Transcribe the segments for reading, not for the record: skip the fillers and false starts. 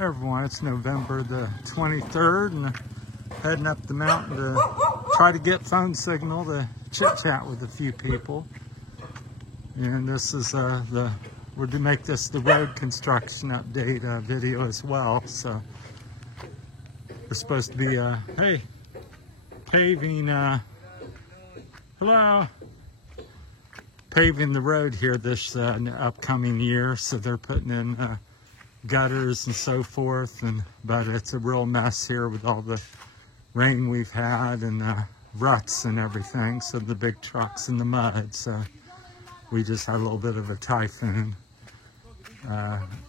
Everyone, it's November the 23rd and heading up the mountain to try to get phone signal to chit chat with a few people. And this is we're to make this the road construction update video as well. So we're supposed to be hey, paving hello, paving the road here this upcoming year. So they're putting in gutters and so forth, but it's a real mess here with all the rain we've had and ruts and everything, so the big trucks in the mud. So we just had a little bit of a typhoon,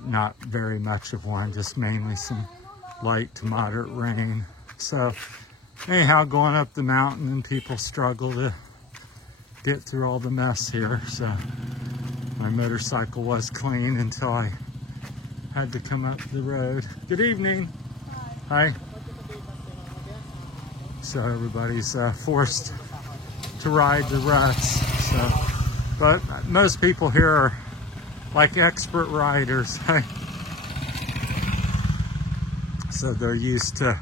not very much of one, just mainly some light to moderate rain. So anyhow, going up the mountain and people struggle to get through all the mess here. So my motorcycle was clean until I had to come up the road. Good evening. Hi. So everybody's forced to ride the ruts. So, but most people here are like expert riders. So they're used to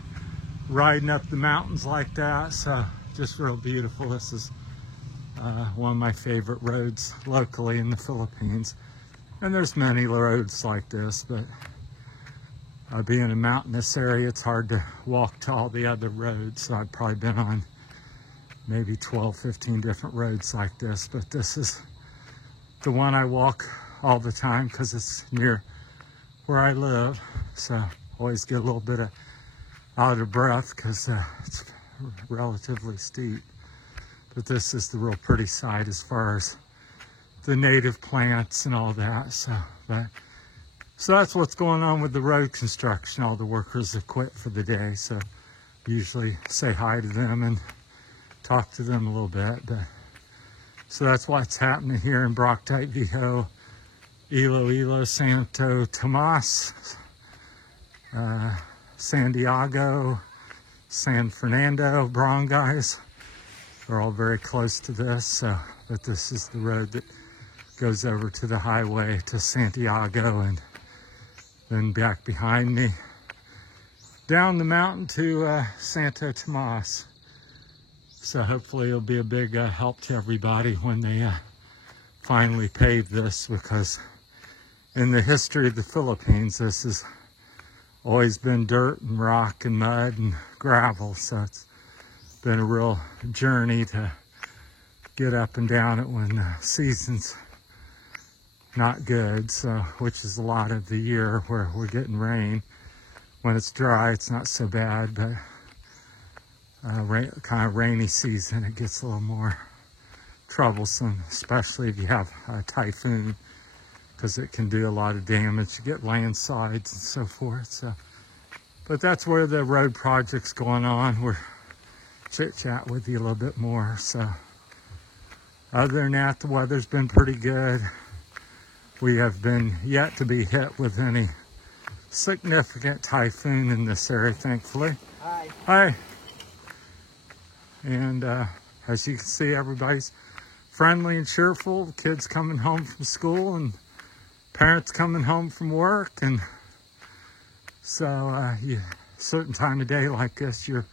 riding up the mountains like that. So just real beautiful. This is one of my favorite roads locally in the Philippines. And there's many roads like this, but being in a mountainous area, it's hard to walk to all the other roads. So I've probably been on maybe 12, 15 different roads like this, but this is the one I walk all the time because it's near where I live. So always get a little bit out of breath because it's relatively steep. But this is the real pretty side as far as the native plants and all that. So that's what's going on with the road construction. All the workers have quit for the day, so usually say hi to them and talk to them a little bit. So that's what's happening here in Broctite Viejo, Iloilo, Santo Tomas, San Diego, San Fernando, Barangay. They're all very close to this, but this is the road that goes over to the highway to Santiago, and then back behind me down the mountain to Santo Tomas. So hopefully it'll be a big help to everybody when they finally pave this, because in the history of the Philippines, this has always been dirt and rock and mud and gravel. So it's been a real journey to get up and down it when the season's not good, so which is a lot of the year where we're getting rain. When it's dry, it's not so bad, but kind of rainy season, it gets a little more troublesome, especially if you have a typhoon, because it can do a lot of damage. You get landslides and so forth. So, but that's where the road project's going on. We're chit-chat with you a little bit more. So other than that, the weather's been pretty good. We have been yet to be hit with any significant typhoon in this area, thankfully. Hi. Hi. And as you can see, everybody's friendly and cheerful. Kids coming home from school and parents coming home from work. And so a certain time of day like this, you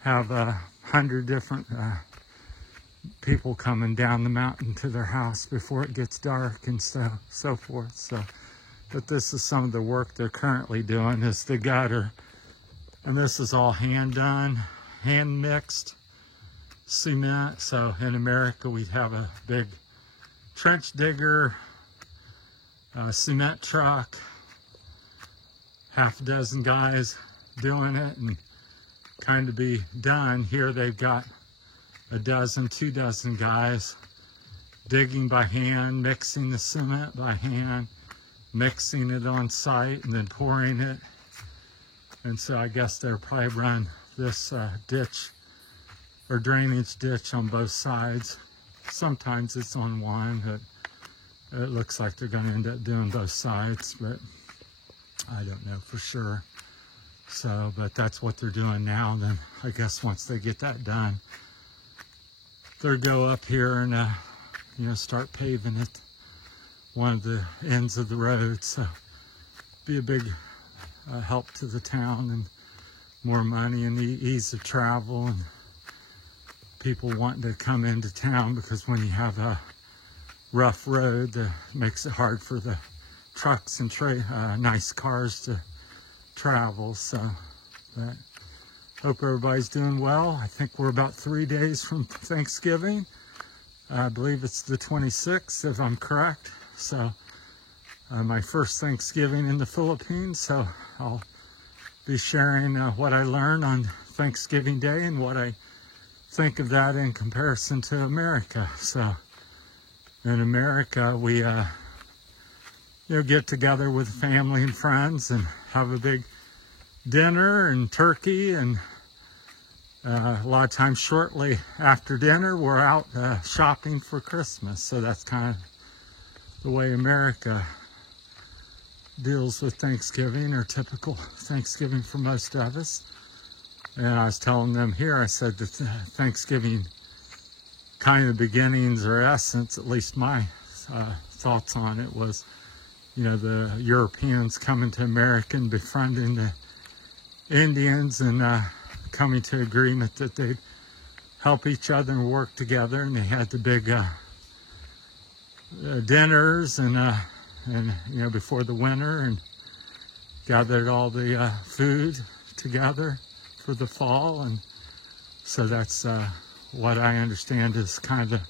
have 100 different people coming down the mountain to their house before it gets dark and so forth. So, but this is some of the work they're currently doing, is the gutter. And this is all hand done, hand mixed cement. So in America, we'd have a big trench digger, a cement truck, half a dozen guys doing it and kind of be done. Here they've got a dozen, 2 dozen guys digging by hand, mixing the cement by hand, mixing it on site, and then pouring it. And so I guess they'll probably run this ditch or drainage ditch on both sides. Sometimes it's on one, but it looks like they're going to end up doing both sides, but I don't know for sure. So, but that's what they're doing now. And then I guess once they get that done, they'll go up here and start paving it, one of the ends of the road. So be a big help to the town and more money and ease of travel and people wanting to come into town, because when you have a rough road that makes it hard for the trucks and nice cars to travel. So but hope everybody's doing well. I think we're about 3 days from Thanksgiving. I believe it's the 26th, if I'm correct. So my first Thanksgiving in the Philippines. So I'll be sharing what I learned on Thanksgiving Day and what I think of that in comparison to America. So in America, we get together with family and friends and have a big dinner and turkey, and a lot of times shortly after dinner we're out shopping for Christmas. So that's kind of the way America deals with Thanksgiving, or typical Thanksgiving for most of us. And I was telling them here, I said that Thanksgiving kind of beginnings or essence, at least my thoughts on it, was, the Europeans coming to America and befriending the Indians and coming to agreement that they'd help each other and work together. And they had the big dinners and before the winter, and gathered all the food together for the fall. And so that's what I understand is kind of the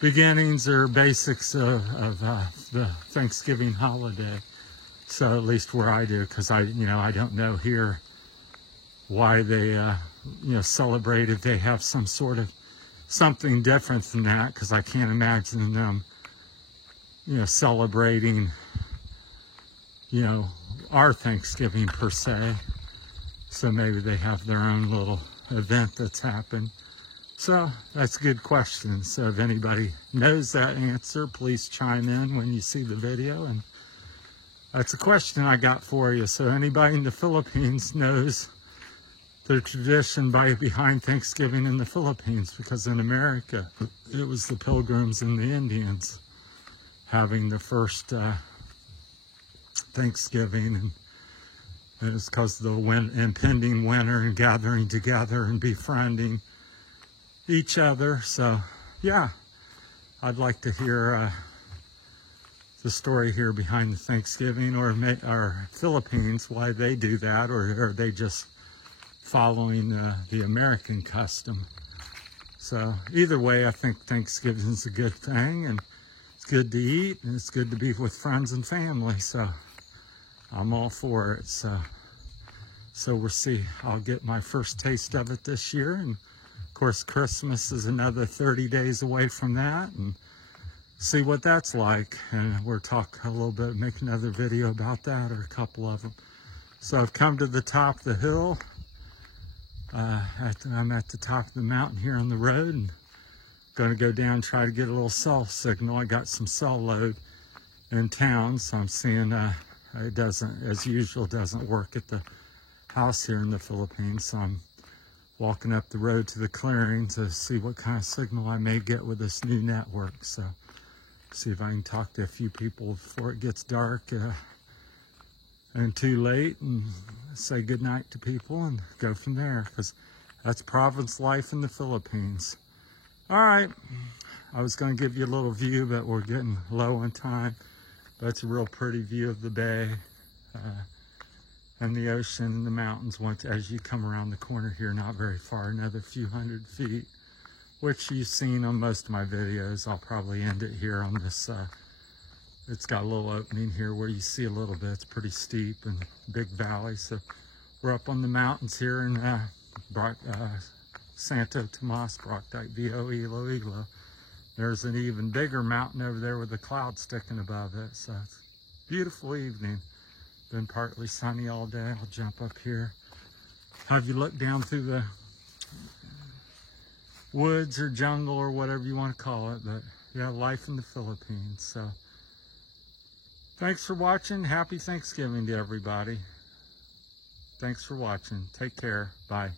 beginnings or basics of the Thanksgiving holiday. So at least where I do, because I don't know here why they celebrate if they have some sort of something different than that, because I can't imagine them celebrating our Thanksgiving per se. So maybe they have their own little event that's happened. So that's a good question. So if anybody knows that answer, please chime in when you see the video. And that's a question I got for you. So anybody in the Philippines knows the tradition behind Thanksgiving in the Philippines, because in America it was the Pilgrims and the Indians having the first Thanksgiving, and it's because of the impending winter and gathering together and befriending each other. So yeah, I'd like to hear the story here behind the Thanksgiving, or Philippines, why they do that, or are they just following the American custom. So either way, I think Thanksgiving is a good thing, and it's good to eat, and it's good to be with friends and family. So I'm all for it. So we'll see. I'll get my first taste of it this year, and of course Christmas is another 30 days away from that, and see what that's like. And we'll talk a little bit, make another video about that, or a couple of them. So I've come to the top of the hill. I'm at the top of the mountain here on the road, and going to go down and try to get a little cell signal. I got some cell load in town, so I'm seeing it doesn't, as usual, doesn't work at the house here in the Philippines. So I'm walking up the road to the clearing to see what kind of signal I may get with this new network. So see if I can talk to a few people before it gets dark and too late, and say goodnight to people and go from there, because that's province life in the Philippines. All right, I was going to give you a little view, but we're getting low on time. But it's a real pretty view of the bay and the ocean and the mountains as you come around the corner here, not very far, another few hundred feet, which you've seen on most of my videos. I'll probably end it here on this it's got a little opening here where you see a little bit. It's pretty steep and big valley. So we're up on the mountains here in Santo Tomas, Brockdike, VO, Iloilo. There's an even bigger mountain over there with a cloud sticking above it. So it's a beautiful evening. Been partly sunny all day. I'll jump up here. Have you look down through the woods or jungle or whatever you want to call it. But yeah, life in the Philippines. So thanks for watching. Happy Thanksgiving to everybody. Thanks for watching. Take care. Bye.